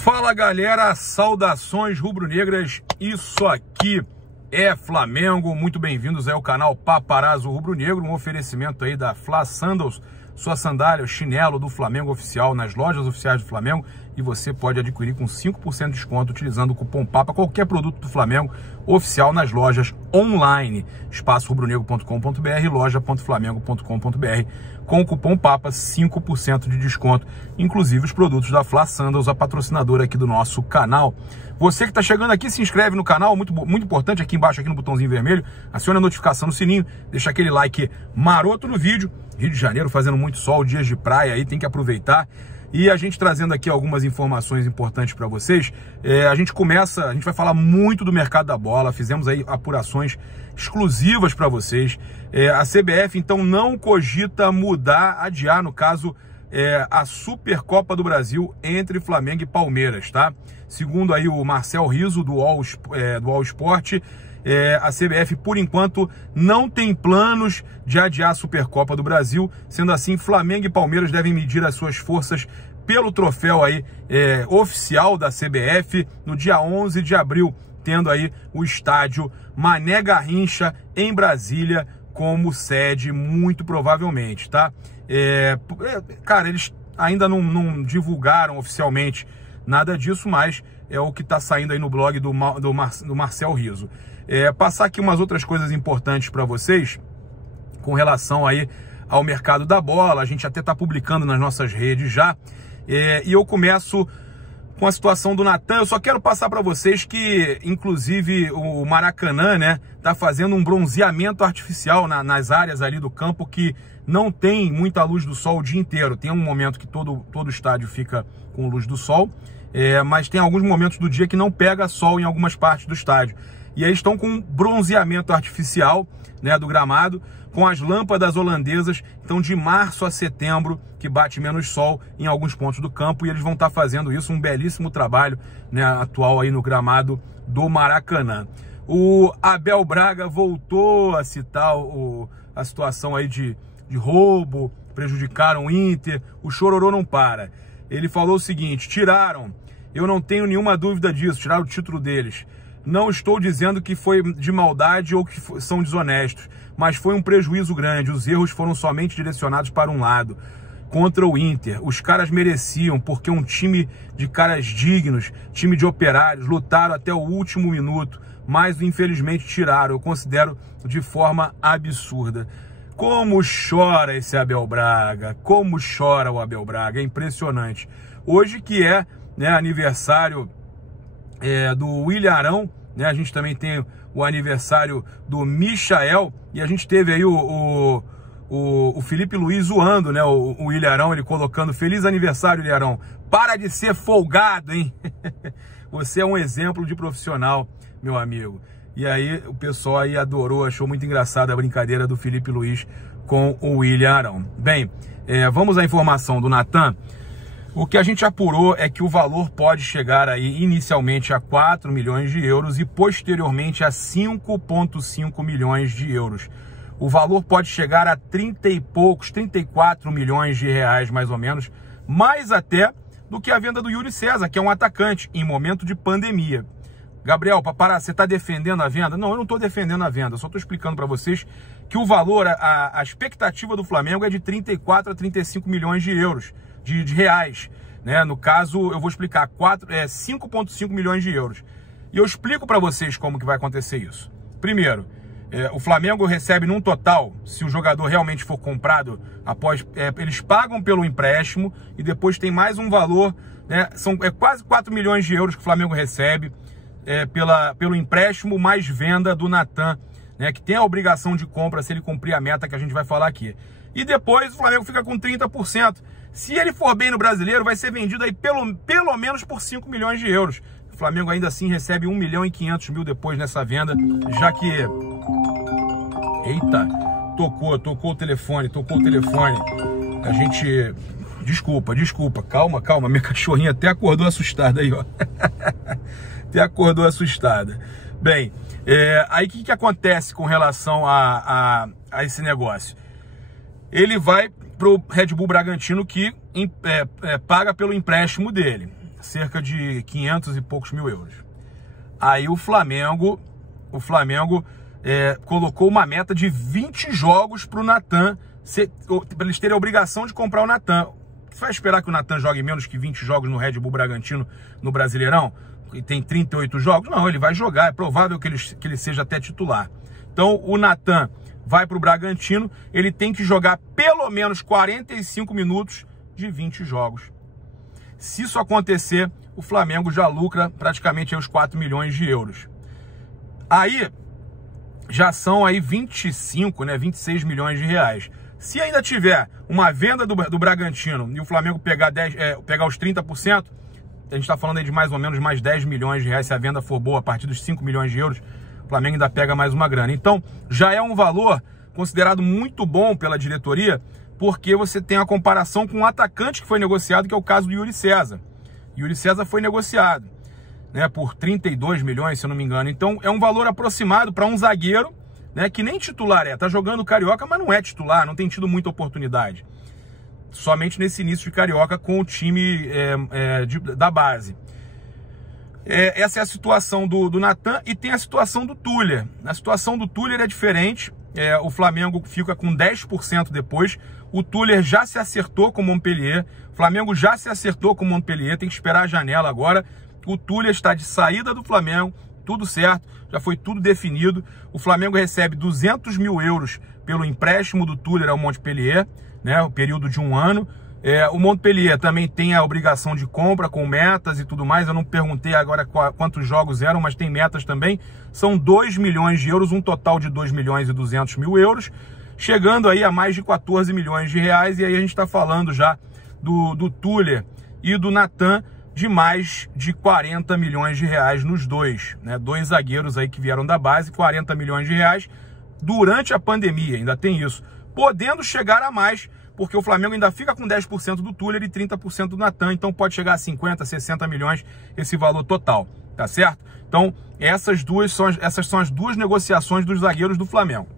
Fala galera, saudações rubro-negras, isso aqui é Flamengo, muito bem-vindos aí ao canal Paparazzo Rubro-Negro, um oferecimento aí da Fla Sandals, sua sandália, chinelo do Flamengo oficial nas lojas oficiais do Flamengo, e você pode adquirir com 5% de desconto utilizando o cupom PAPA, qualquer produto do Flamengo oficial nas lojas online, espaçorubronegro.com.br, loja.flamengo.com.br, com o cupom PAPA, 5% de desconto, inclusive os produtos da Fla Sandals, a patrocinadora aqui do nosso canal. Você que está chegando aqui, se inscreve no canal, muito importante, aqui embaixo, aqui no botãozinho vermelho, aciona a notificação no sininho, deixa aquele like maroto no vídeo. Rio de Janeiro fazendo muito sol, dias de praia aí, tem que aproveitar. E a gente trazendo aqui algumas informações importantes para vocês. A gente vai falar muito do mercado da bola, fizemos aí apurações exclusivas para vocês. A CBF então não cogita adiar no caso, a Supercopa do Brasil entre Flamengo e Palmeiras, tá? Segundo aí o Marcel Rizzo do All Sport, a CBF, por enquanto, não tem planos de adiar a Supercopa do Brasil. Sendo assim, Flamengo e Palmeiras devem medir as suas forças pelo troféu aí, oficial da CBF no dia 11 de abril, tendo aí o estádio Mané Garrincha em Brasília como sede, muito provavelmente, tá? Cara, eles ainda não divulgaram oficialmente nada disso, mas é o que está saindo aí no blog do Marcel Rizzo. Passar aqui umas outras coisas importantes para vocês com relação aí ao mercado da bola. A gente até está publicando nas nossas redes já. E eu começo com a situação do Natan. Eu só quero passar para vocês que, inclusive, o Maracanã, né, tá fazendo um bronzeamento artificial nas áreas ali do campo que não tem muita luz do sol o dia inteiro. Tem um momento que todo o estádio fica com luz do sol, mas tem alguns momentos do dia que não pega sol em algumas partes do estádio. E aí estão com um bronzeamento artificial, né, do gramado, com as lâmpadas holandesas. Então, de março a setembro, que bate menos sol em alguns pontos do campo, e eles vão estar fazendo isso, um belíssimo trabalho, né, atual aí no gramado do Maracanã. O Abel Braga voltou a citar a situação aí de roubo, prejudicaram o Inter, o chororô não para. Ele falou o seguinte: eu não tenho nenhuma dúvida disso, tiraram o título deles. Não estou dizendo que foi de maldade ou que são desonestos, mas foi um prejuízo grande. Os erros foram somente direcionados para um lado, contra o Inter. Os caras mereciam, porque um time de caras dignos, time de operários, lutaram até o último minuto, mas infelizmente tiraram. Eu considero de forma absurda. Como chora esse Abel Braga, como chora o Abel Braga, é impressionante. Hoje que é, né, aniversário do William Arão, né? A gente também tem o aniversário do Michael, e a gente teve aí o Felipe Luiz zoando, né, o William Arão, ele colocando: feliz aniversário, William Arão, para de ser folgado, hein? Você é um exemplo de profissional, meu amigo. E aí o pessoal aí adorou, achou muito engraçada a brincadeira do Felipe Luiz com o William Arão. Bem, vamos à informação do Natan. O que a gente apurou é que o valor pode chegar aí inicialmente a 4 milhões de euros e posteriormente a 5,5 milhões de euros. O valor pode chegar a 34 milhões de reais, mais ou menos, mais até do que a venda do Yuri César, que é um atacante em momento de pandemia. Gabriel, para parar, você está defendendo a venda? Não, eu não estou defendendo a venda, só estou explicando para vocês que o valor, a expectativa do Flamengo é de 34 a 35 milhões de euros. De reais, né? No caso, eu vou explicar, 5,5 milhões de euros. E eu explico para vocês como que vai acontecer isso. Primeiro, o Flamengo recebe num total, se o jogador realmente for comprado, eles pagam pelo empréstimo e depois tem mais um valor, né? São quase 4 milhões de euros que o Flamengo recebe pelo empréstimo mais venda do Natan, né? Que tem a obrigação de compra se ele cumprir a meta que a gente vai falar aqui. E depois o Flamengo fica com 30%. Se ele for bem no Brasileiro, vai ser vendido aí pelo menos por 5 milhões de euros. O Flamengo ainda assim recebe 1 milhão e 500 mil depois nessa venda, já que... Eita, tocou o telefone. A gente... Desculpa, calma, minha cachorrinha até acordou assustada aí, ó. Até acordou assustada. Bem, aí o que acontece com relação a esse negócio? Ele vai para o Red Bull Bragantino, que paga pelo empréstimo dele. cerca de 500 e poucos mil euros. Aí o Flamengo colocou uma meta de 20 jogos para o Natan, para eles terem a obrigação de comprar o Natan. Você vai esperar que o Natan jogue menos que 20 jogos no Red Bull Bragantino no Brasileirão? E tem 38 jogos? Não, ele vai jogar, é provável que ele seja até titular. Então o Natan vai para o Bragantino, ele tem que jogar pelo menos 45 minutos de 20 jogos. Se isso acontecer, o Flamengo já lucra praticamente os 4 milhões de euros. Aí já são aí 25, 26 milhões de reais. Se ainda tiver uma venda do Bragantino e o Flamengo pegar os 30%, a gente está falando aí de mais ou menos mais 10 milhões de reais. Se a venda for boa, a partir dos 5 milhões de euros, o Flamengo ainda pega mais uma grana. Então, já é um valor considerado muito bom pela diretoria, porque você tem a comparação com um atacante que foi negociado, que é o caso do Yuri César. Yuri César foi negociado, né, por 32 milhões, se eu não me engano. Então, é um valor aproximado para um zagueiro, né, que nem titular tá jogando Carioca, mas não é titular, não tem tido muita oportunidade. Somente nesse início de Carioca com o time da base. Essa é a situação do Natan, e tem a situação do Tuller. A situação do Tuller é diferente. O Flamengo fica com 10% depois. O Tuller já se acertou com o Montpellier. O Flamengo já se acertou com o Montpellier. Tem que esperar a janela agora. O Tuller está de saída do Flamengo. Tudo certo, já foi tudo definido. O Flamengo recebe 200 mil euros pelo empréstimo do Tuller ao Montpellier, né, o período de 1 ano. O Montpellier também tem a obrigação de compra com metas e tudo mais. Eu não perguntei agora quantos jogos eram, mas tem metas também. São 2 milhões de euros, um total de 2 milhões e 200 mil euros, chegando aí a mais de 14 milhões de reais. E aí a gente está falando já do Tuller e do Natan, de mais de 40 milhões de reais nos dois, né? Dois zagueiros aí que vieram da base, 40 milhões de reais durante a pandemia, ainda tem isso. Podendo chegar a mais, porque o Flamengo ainda fica com 10% do Tuller e 30% do Natan, então pode chegar a 50, 60 milhões esse valor total, tá certo? Então, essas são as duas negociações dos zagueiros do Flamengo.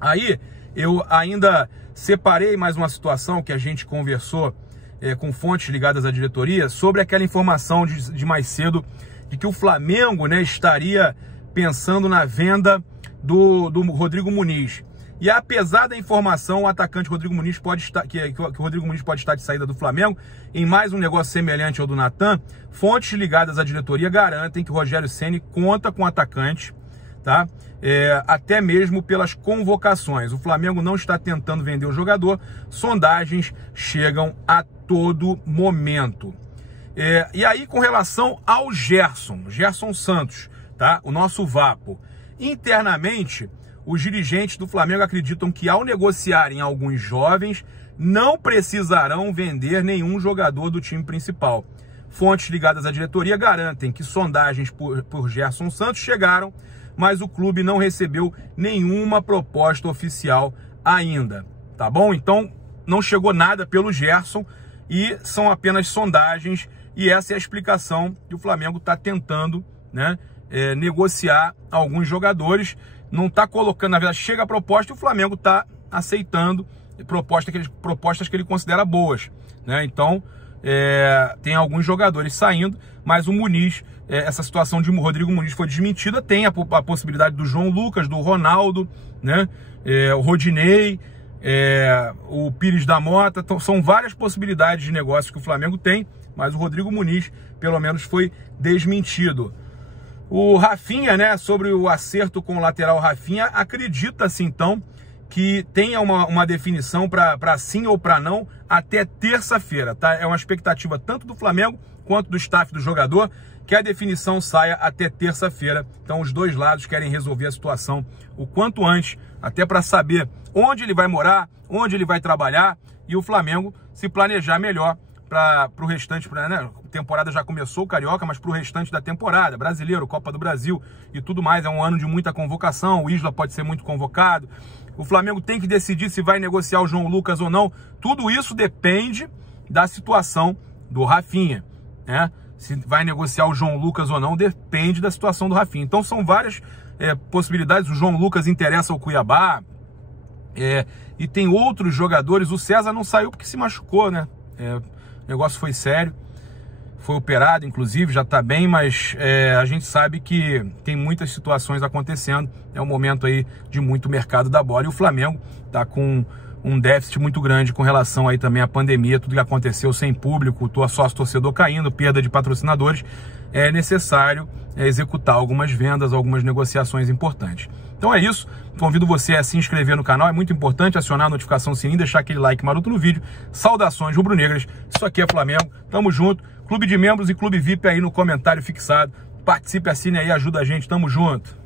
Aí, eu ainda separei mais uma situação que a gente conversou com fontes ligadas à diretoria, sobre aquela informação de mais cedo, de que o Flamengo, né, estaria pensando na venda do Rodrigo Muniz. E apesar da informação, o atacante Rodrigo Muniz pode estar, que o Rodrigo Muniz pode estar de saída do Flamengo, em mais um negócio semelhante ao do Natan, fontes ligadas à diretoria garantem que o Rogério Ceni conta com o atacante, tá? Até mesmo pelas convocações. O Flamengo não está tentando vender o jogador, sondagens chegam a todo momento. E aí, com relação ao Gerson Santos, tá? O nosso Vapo. Internamente, os dirigentes do Flamengo acreditam que, ao negociarem alguns jovens, não precisarão vender nenhum jogador do time principal. Fontes ligadas à diretoria garantem que sondagens por Gerson Santos chegaram, mas o clube não recebeu nenhuma proposta oficial ainda, tá bom? Então, não chegou nada pelo Gerson e são apenas sondagens, e essa é a explicação que o Flamengo está tentando, né, negociar alguns jogadores. Não está colocando, na verdade, chega a proposta e o Flamengo está aceitando propostas que ele considera boas, né? Então, tem alguns jogadores saindo, mas o Muniz, essa situação de Rodrigo Muniz foi desmentida. Tem a possibilidade do João Lucas, do Ronaldo, né? O Rodinei, o Pires da Mota. Então, são várias possibilidades de negócio que o Flamengo tem, mas o Rodrigo Muniz, pelo menos, foi desmentido. O Rafinha, né, sobre o acerto com o lateral Rafinha, acredita-se então que tenha uma definição para sim ou para não até terça-feira, tá? É uma expectativa tanto do Flamengo quanto do staff do jogador que a definição saia até terça-feira. Então os dois lados querem resolver a situação o quanto antes, até para saber onde ele vai morar, onde ele vai trabalhar, e o Flamengo se planejar melhor para o restante, né? A temporada já começou, o Carioca, mas para o restante da temporada, Brasileiro, Copa do Brasil e tudo mais. É um ano de muita convocação, o Isla pode ser muito convocado. O Flamengo tem que decidir se vai negociar o João Lucas ou não. Tudo isso depende da situação do Rafinha, né? Se vai negociar o João Lucas ou não, depende da situação do Rafinha. Então são várias possibilidades. O João Lucas interessa ao Cuiabá, e tem outros jogadores. O César não saiu porque se machucou, né? O negócio foi sério. foi operado, inclusive, já está bem, mas a gente sabe que tem muitas situações acontecendo. É um momento aí de muito mercado da bola. E o Flamengo está com um déficit muito grande com relação aí também à pandemia, tudo que aconteceu sem público, sócio torcedor caindo, perda de patrocinadores. É necessário executar algumas vendas, algumas negociações importantes. Então é isso, convido você a se inscrever no canal, é muito importante acionar a notificação sininho, deixar aquele like maroto no vídeo. Saudações rubro-negras, isso aqui é Flamengo, tamo junto, clube de membros e clube VIP aí no comentário fixado. Participe, assine aí, ajuda a gente, tamo junto.